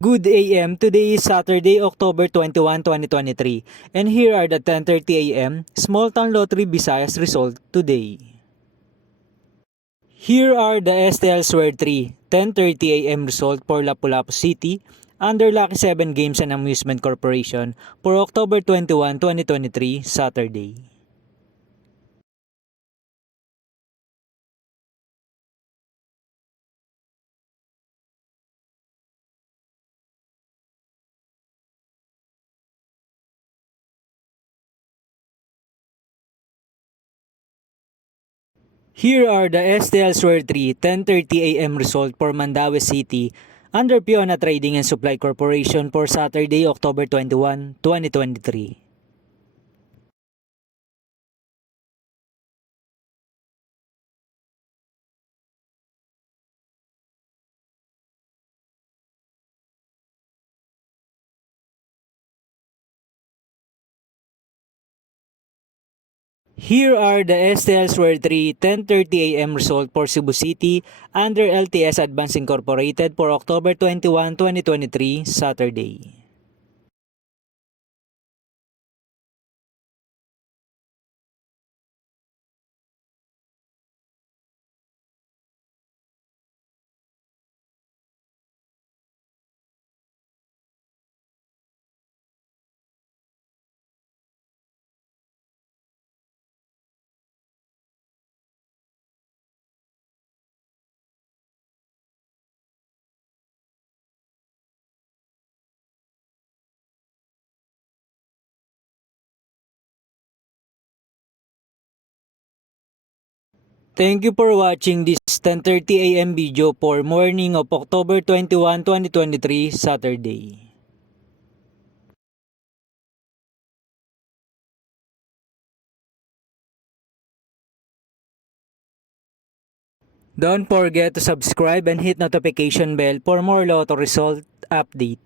Good AM, today is Saturday, October 21, 2023, and here are the 10:30 AM Small Town Lottery Visayas result today. Here are the STL Swear 3 10:30 AM result for Lapu-Lapu City under Lucky 7 Games and Amusement Corporation for October 21, 2023, Saturday. Here are the STL Swear 3 10:30 AM result for Mandaue City under Piona Trading and Supply Corporation for Saturday, October 21, 2023. Here are the STL Swear 3 10:30 AM result for Cebu City under LTS Advance Incorporated for October 21, 2023, Saturday. Thank you for watching this 10:30 AM video for morning of October 21, 2023, Saturday. Don't forget to subscribe and hit notification bell for more lotto result update.